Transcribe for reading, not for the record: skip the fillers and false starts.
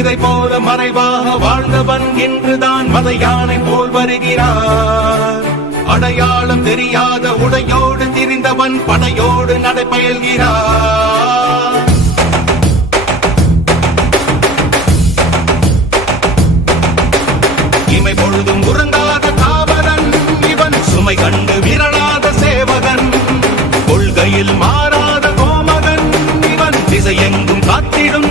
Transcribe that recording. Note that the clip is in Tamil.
இதை போல மறைவாக வாழ்ந்தவன் இன்றுதான் மத யானை போல் வருகிறார். அடையாளம் தெரியாத உடையோடு திரிந்தவன் படையோடு நடைபயல்கிறார். இமை பொழுதும் உறங்காத காவலன் இவன், சுமை கண்டு விரலாத சேவகன், கொள்கையில் மாறாத கோமகன் இவன், திசையெங்கும் காத்திடும்